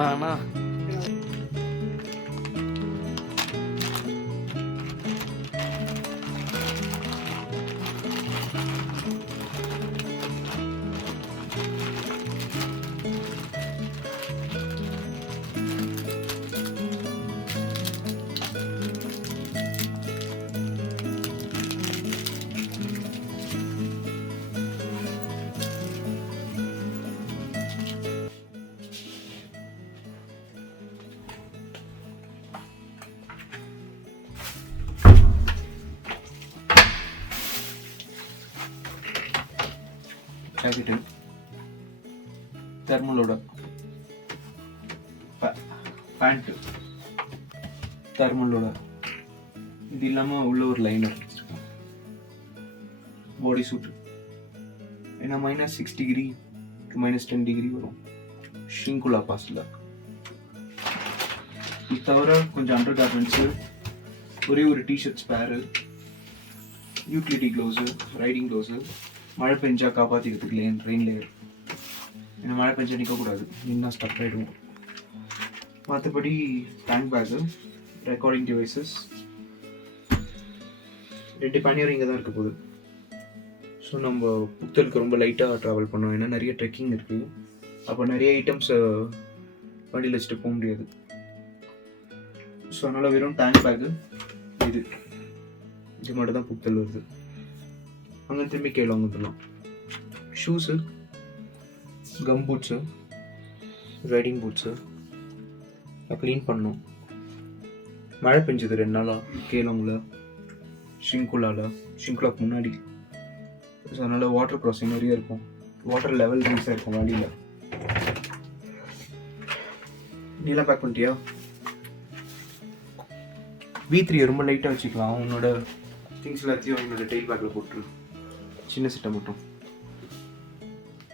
நானா jacket தெர்மலோட pant தெர்மலோட இது இல்லாமல் உள்ள ஒரு லைனர் பாடி சூட்டு ஏன்னா -6 to -10 வரும் ஷிங்குலா பாஸில். இது தவிர கொஞ்சம் அண்டர் கார்மெண்ட்ஸு, ஒரே ஒரு t shirt spare, utility gloves, riding gloves, மழை பெஞ்சா காப்பாற்றிக்கிறதுக்கு ரெயின் லேயர். ஏன்னா மழை பெஞ்சா நிற்கக்கூடாது, நின்னா ஸ்டக் ஆகிடும். மற்றபடி டேங்க் பேக்கு, ரெக்கார்டிங் டிவைசஸ், 2 பேனியர் இங்கே தான் இருக்க போகுது. ஸோ நம்ம புத்தலுக்கு ரொம்ப லைட்டாக ட்ராவல் பண்ணோம், ஏன்னா நிறைய ட்ரெக்கிங் இருக்குது. அப்போ நிறைய ஐட்டம்ஸை வண்டியில் வச்சுட்டு போக முடியாது. ஸோ அதனால் வெறும் டேங்க் பேக்கு இது மட்டும் தான் புத்தல் வருது. அங்கே திரும்பி கீழே வந்துடலாம். Shoes, come boots, riding boots clean பண்ணோம். மழை பெஞ்சது 2 நாளாக கேலங்கில், ஷிங்குலாக்கு முன்னாடி. ஸோ அதனால் வாட்டர் க்ராசிங் நிறைய இருக்கும், வாட்டர் லெவல் ரைஸாக இருக்கும் வழியில். நீலாம் பேக் பண்ணிட்டியா? V3 ரொம்ப லைட்டாக வச்சுக்கலாம். உன்னோட திங்ஸ் எல்லாத்தையும் என்னோட டெயில் பேக்கில் போட்டுரு, சின்ன சிட்டை மட்டும்.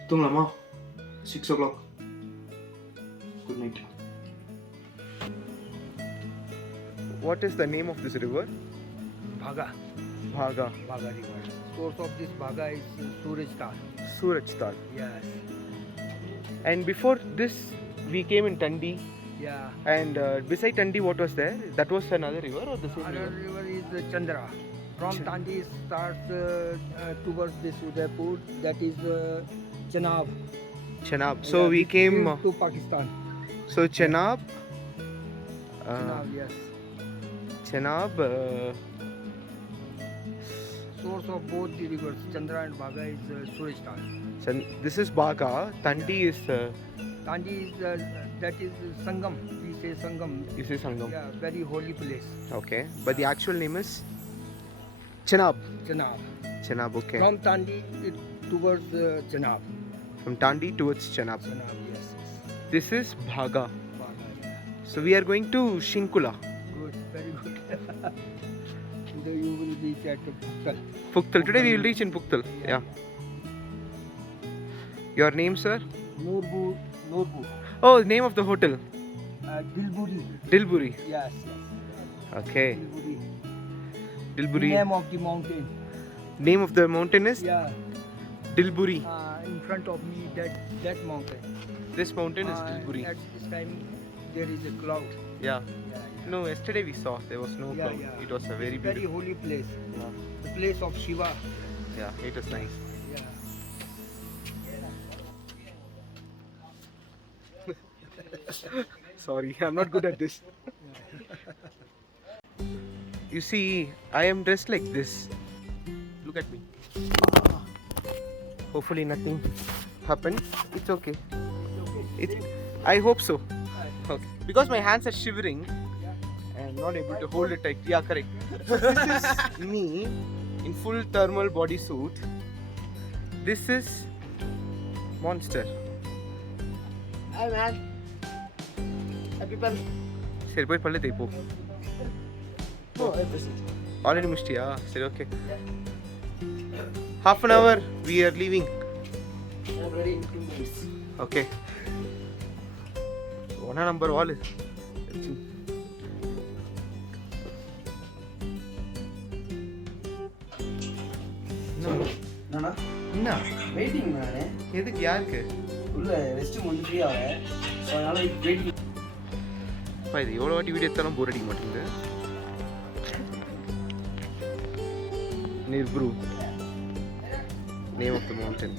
தூங்கலாமா? 6 o'clock. Good night. What is the name of this river? Bhaga. Bhaga. Bhaga river. Source of this Bhaga is Surajtal. Surajtal. Yes. And before this, we came in Tandi. Yeah. And beside Tandi, what was there? That was another river or the same Other river? river is Chandra. From Tandi starts towards this Udaipur. That is Chenab. Chenab. So Yeah, we this came. is to Pakistan. So Chenab. Chenab, yes. Chenab. Source of both the rivers, Chandra and Bhaga, is Surajtal. This is Bhaga. Tandi is. Tandi is that is Sangam. We say Sangam. This is Sangam. Yeah, very holy place. Okay. But the actual name is Chenab. Chenab. Chenab. Okay. From Tandi towards Chenab. From Tandi towards Chenab. Chenab, yes. This is Bhaga. Bhaga, yeah. So we are going to Shinkula. Good, very good. Today you will reach at Puktal. Puktal. Today we will reach in Puktal. Yeah. Your name, sir? Norbu. Oh, name of the hotel. Dilburi. Dilburi. Yes. Okay. Dilburi. Dilburi. The name of the mountain. Name of the mountain is Yeah. Dilburi. In front of me, that mountain. This mountain is Dilburi. At this time, there is a cloud. Yeah. Yeah. No, yesterday we saw there was no cloud. Yeah. It was a very Very beautiful. holy place. Yeah. The place of Shiva. Yeah, it was nice. Yeah. Sorry, I'm not good at this. You see, I am dressed like this. Look at me. Hopefully nothing happened. It's okay. I hope so. Okay. Because my hands are shivering, I'm not able to hold it tight. Yeah, correct. So this is me in full thermal bodysuit. This is Monster. Hi man. Happy birthday. சரி போய் பல்ல தேய்ப்போ. Already முடிச்சிட்டியா? சரி okay. Half an hour we are leaving. I'm ready in 2 minutes. Okay. One number wall. நானா என்ன waiting நானே எதுக்கு யாருக்கு உள்ள ரெஸ்ட் வந்து ஃப்ரீயாக ஸோ அதனால் வெயிட்டிங். அப்பா இது எவ்வளோ வாட்டி வீடியோ எடுத்தாலும் போர் அடிக்க மாட்டேங்குது. நிர்ப்ரூ name of the mountain.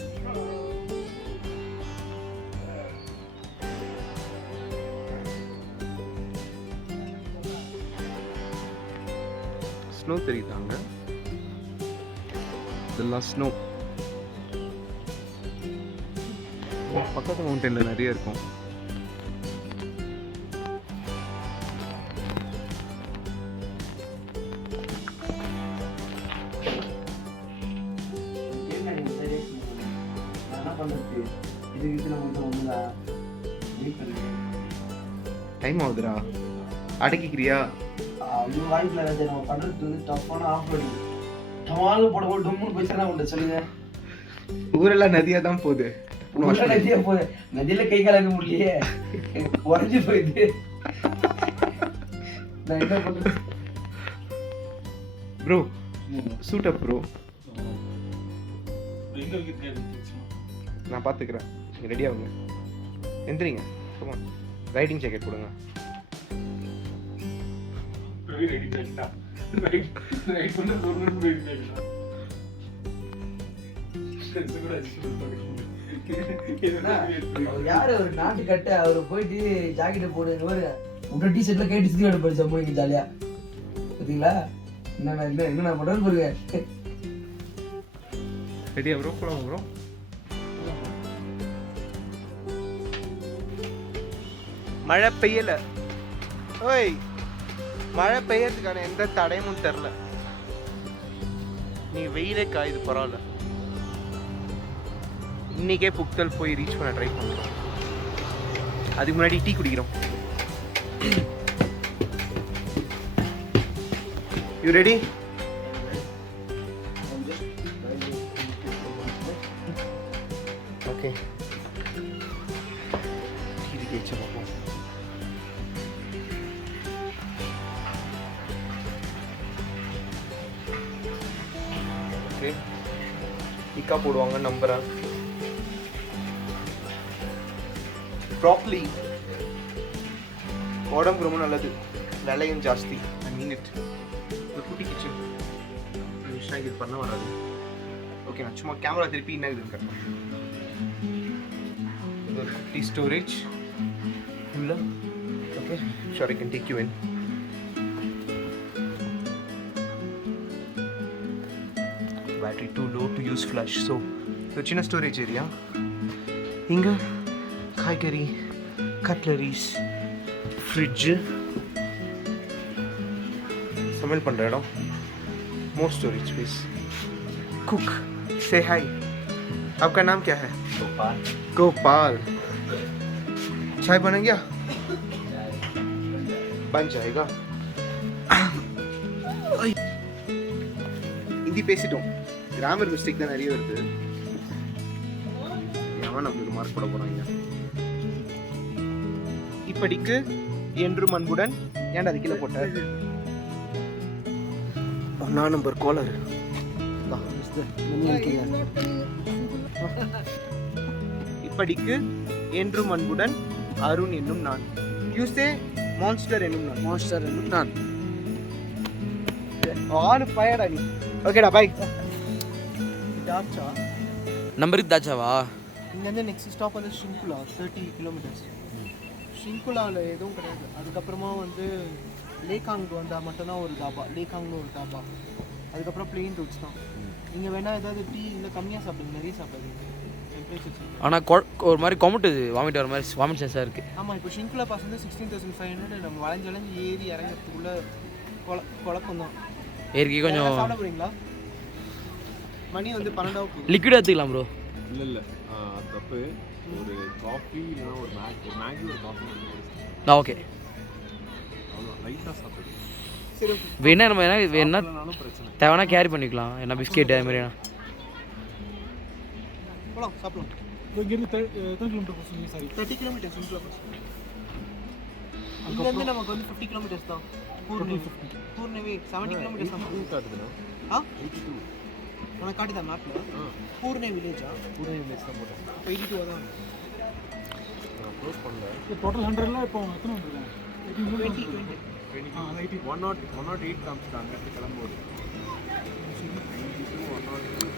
Snow தெரியுதாங்க, இதெல்லாம் ஸ்னோ. பக்கத்து மவுண்டனில் நிறைய இருக்கும். என்ன பண்ணுறது இதுக்கு நம்ம ஒன்றுதா வெயிட் பண்ணுறேன். டைம் ஆகுதுடா, அடக்கிக்கிறியா? இன்னும் வாய்ப்பில் ராஜா நம்ம பண்ணுறது வந்து டஃப்பான ஆஃப் ரோடிங். டமாலும் போட டொம்முன்னு போய் என்ன பண்ணுறது சொல்லுங்க. ஊரெல்லாம் நதியாக தான் போகுது. நதியா போகுது, நதியில் கை கலக்க முடியலையே, உடஞ்சி போயிடுது. நான் என்ன பண்ணுறது ப்ரோ? சூட் அப் ப்ரோ, நான் பார்த்துக்கிறேன். நீங்கள் ரெடி ஆகுங்க, எந்திரிங்க. சும்மா ரைடிங் ஜாக்கெட் கொடுங்க. யாரு ஒரு நாட்டு கட்ட அவரு போயிட்டு ஜாக்கெட்டை போடுங்க ஒரு உங்க டிஷர்ட்ல கேட்டு சுத்தி விட போயிடுச்சு போய் ஜாலியா பார்த்தீங்களா? என்ன பண்றது பாருங்க. ரெடியா ப்ரோ? போலாம் ப்ரோ. மழை பெய்யல. ஓய், மழை பெய்யறதுக்கான எந்த தடையும் தெரில. நீ வெயிலே காயுது, பரவாயில்ல. இன்னைக்கே புக்தல் போய் ரீச் பண்ண ட்ரை பண்ணுறோம். அதுக்கு முன்னாடி டீ குடிக்கிறோம். You ready? ஓகே, டீ கேட்ச பார்ப்போம். ஓகே, டிக்கா போடுவாங்க நம்புறேன். ப்ராப்ளி உடம்புக்கு ரொம்ப நல்லது, விலையும் ஜாஸ்தி. ஐ மீன் இட். ஒரு குட்டி கிச்சன் விஷயம் இது பண்ண வராது. ஓகே, நான் சும்மா கேமரா திருப்பி என்ன இதுன்னு கட்டணும். ஒரு குட்டி ஸ்டோரேஜ் இல்லை. Okay, sure I can take you in. Battery too low to use flash. So ஒரு சின்ன ஸ்டோரேஜ் ஏரியா. இங்கே காய்கறி, கட்லரிஸ், ஃப்ரிட்ஜு, சமையல் பண்ணுற இடம், मोर स्टोरेज स्पेस. कुक से हाय, आपका नाम क्या है? गोपाल. गोपाल. चाय बन गया? बन जाएगा. हिंदी பேசிட்டோம். கிராமர் மிஸ்டேக் தான் நிறைய வருது. எவன் நம்மளுக்கு மார்க் போட போறாங்க? இப்படிக்கு என்றும் அன்புடன். ஏன்டா அது கீழே போட்ட? நான் நம்பர் காலர். இப்படிக்கு என்றும் அன்புடன் அருண் என்னும் நான். யூசே மான்ஸ்டர் என்னும் நான். மான்ஸ்டர் என்னும் நான். ஆளு பயடா நீ. ஓகேடா, பை. தாச்சா நம்பருக்கு தாச்சாவா? இங்கேருந்து நெக்ஸ்ட் ஸ்டாப் வந்து ஷிங்குலா, 30 கிலோமீட்டர்ஸ். ஷிங்குலாவில் எதுவும் கிடையாது. அதுக்கப்புறமா வந்து லேகாங்கு வந்தால் மட்டும்தான் ஒரு தாபா, லேகாங்னு ஒரு தாபா. அதுக்கப்புறம் பிளெயின் ரூட்ஸ் தான். நீங்கள் வேணால் ஏதாவது டீ இல்லை கம்மியாக சாப்பிடுங்க, நிறைய சாப்பிடுங்க. ஆனால் ஒரு மாதிரி கொமட்டுது, வாமிட் வர மாதிரி வாமிட் சென்ஸாக இருக்குது. ஆமாம், இப்போ ஷிங்குலா பாஸ் வந்து 16,500. நம்ம வளைஞ்சு ஏறி இறங்கிறதுக்குள்ளே குழப்பம் தான். ஏற்கனவே கொஞ்சம் சாப்பிட போகிறீங்களா? மணி வந்து 12 லிக்விட் எடுத்துக்கலாம் ப்ரோ. இல்லை தப்பு. ஒரு காஃபி இல்லைனா ஒரு மேகி ஒரு காஃபி. ஓகே, அவ்வளோ லைட்டாக சாப்பிடுங்க. சரி, ஓகே. வேணா நம்ம வேணா பிரச்சனை தேவைன்னா கேரி பண்ணிக்கலாம். என்ன பிஸ்கெட் அது மாதிரி போகலாம், சாப்பிடலாம். இங்கேருந்து 30 கிலோமீட்டர் போகிறோம். Sorry, 30 kilometres Shinku La pass. இங்கேருந்து நமக்கு வந்து 50 கிலோமீட்டர்ஸ் தான். பூர்ணவே 70 கிலோமீட்டர்ஸ் தான். காட்டுதுண்ணா. ஆ 82 உனக்கு காட்டுதா மேப்பில்? பூர்ணே வில்லேஜா? பூர்ணி வில்லேஜ் தான் போட்டேன். இப்போ 82 தான். க்ளோஸ் பண்ணல. டோட்டல் 100ல இப்போ எத்தனை வந்துருக்காங்க? 20 108 காமிச்சிட்டு அங்கிட்டு கிளம்புவோம். 92 102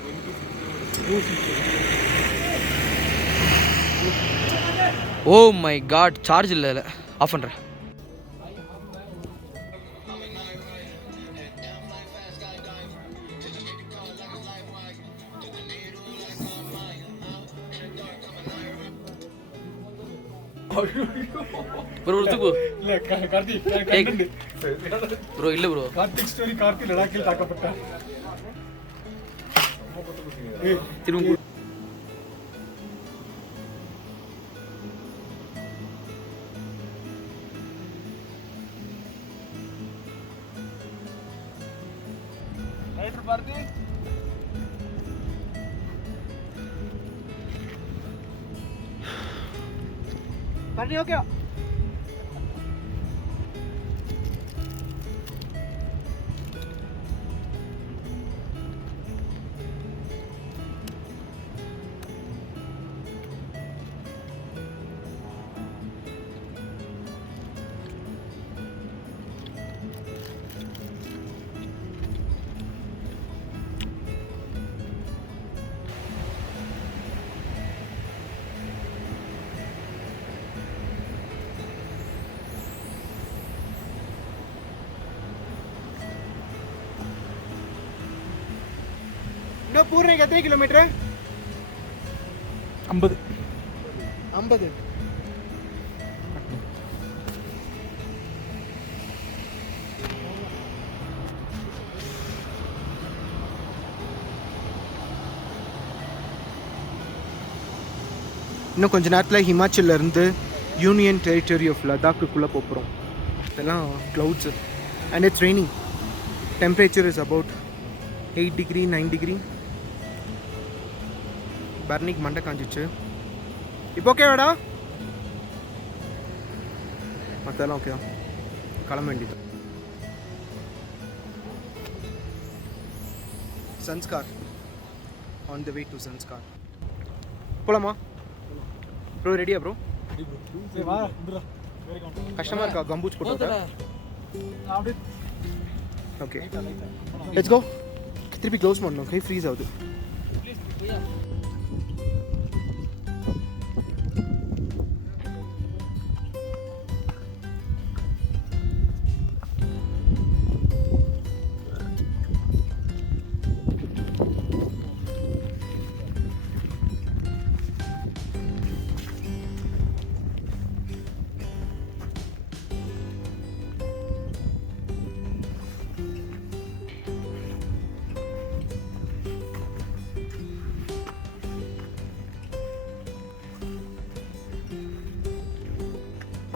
26. ஓ மை காட், சார்ஜ் இல்லை, ஆஃப் பண்ணுறேன். ப்ரோ ஒருத்துக்கு இல்ல கார்த்திக் ப்ரோ இல்லை ப்ரோ. கார்த்திக் ஸ்டோரி கார்த்திக் லடாக்கில் தாக்கப்பட்டார். திரும்ப இன்னும் பூர்ணிக்கு எத்தனை கிலோமீட்டர்? 50. 50. இன்னும் கொஞ்ச நேரத்தில் ஹிமாச்சல்ல இருந்து யூனியன் டெரிட்டரி ஆஃப் லடாக்குள்ளே போகிறோம். இதெல்லாம் clouds and it's raining. Temperature is about 8 degree 9 degree. பர்னிக் மண்டை காஞ்சிச்சு. இப்போ ஓகேவாடா? மற்றெல்லாம் ஓகே தான், கிளம்ப வேண்டியது. Zanskar, on the way to Zanskar. போலாமா ப்ரோ? ரெடியா ப்ரோ? வா வந்துடா. கஷ்டமாக இருக்கா கம்பூச் போட்டு? அப்படியே ஓகே லெட்ஸ் கோ. திருப்பி க்ளோஸ் பண்ணணும், கை ஃப்ரீஸ் ஆகுது.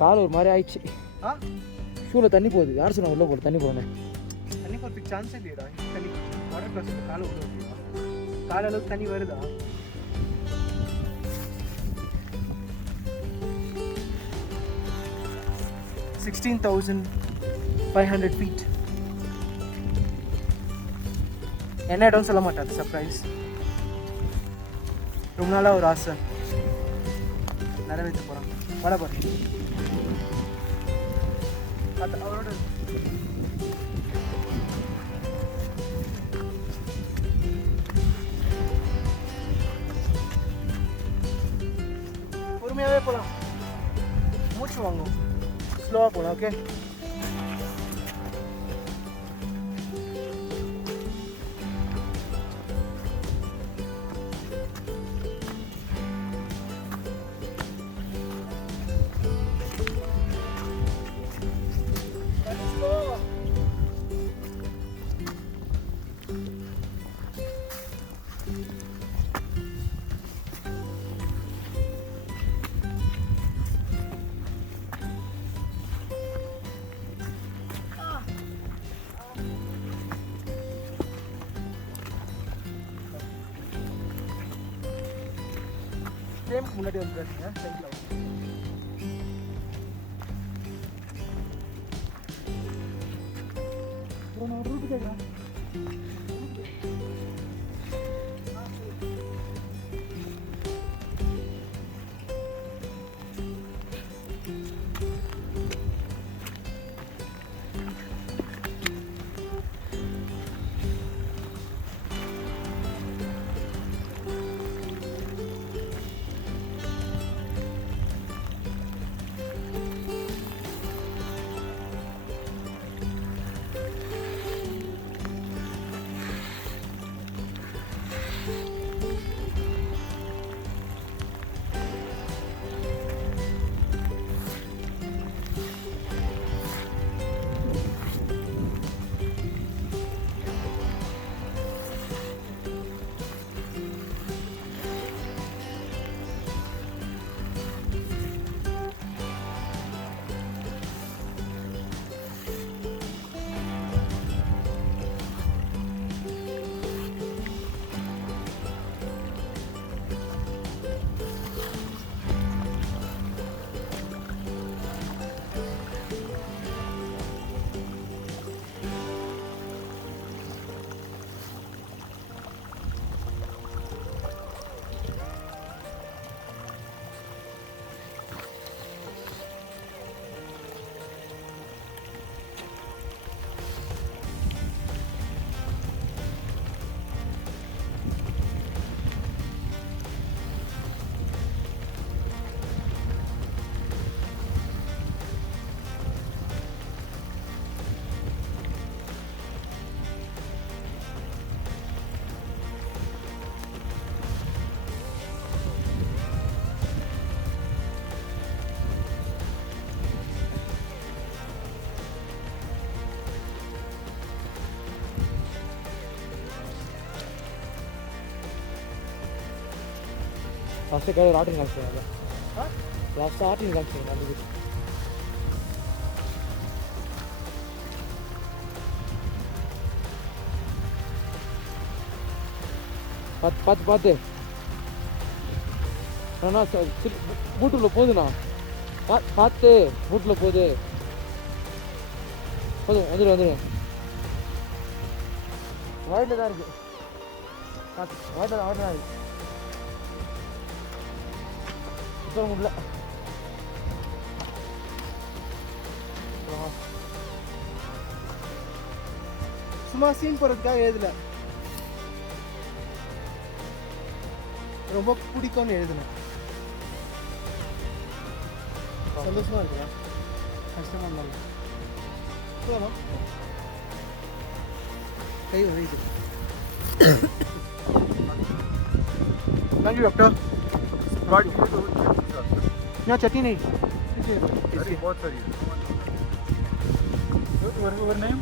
கால் ஒரு மாதிரி ஆயிடுச்சு. ஆ ஷூவில் தண்ணி போகுது. யார் சொன்னா உள்ள போடு தண்ணி போகணும்? தண்ணி போகிறதுக்கு சான்ஸ் இல்லையடா. தண்ணி வாட்டர் கிளாஸ் காலை உள்ள வருதா? கால அளவுக்கு தண்ணி வருதா? $16,500 feet. என்ன இடம் சொல்ல மாட்டாரு, சர்ப்ரைஸ். ரொம்ப நாளாக ஒரு ஆசை நிறைவேற்ற போகிறான். மழை பாருங்க அவரோட. பொறுமையாகவே போகலாம், மூச்சு வாங்கும். ஸ்லோவாக போகலாம். ஓகே ஃப்ரேம்க்கு முன்னாடி வந்துடுறீங்க சைடில். நான் ரூட்டு கேட்குறேன். ஃபஸ்ட்டு கை ஆட்டிங் காமிச்சிங்க லாஸ்ட்டாக ஆட்டிங் காமிச்சிங்க நல்லது பார்த்து பார்த்து பார்த்து அண்ணா பூட்டுக்குள்ள போகுதுண்ணா பார்த்து பூட்டில் போகுது போதும் வந்துடும் வாயிட்டில் தான் இருக்குது பார்த்து வாயிட்டில் தான் இருக்குது சுத்தம் முடியல சும்மா சீன் போடுறதுக்காக எழுதல, ரொம்ப பிடிக்கும்னு எழுதுனேன். சந்தோஷமா இருக்குதா கஷ்டமா இருந்தாலும் போதும். கை வரைக்குது. Thank you, doctor. यहाँ चटनी नहीं. बहुत सारी. Your name?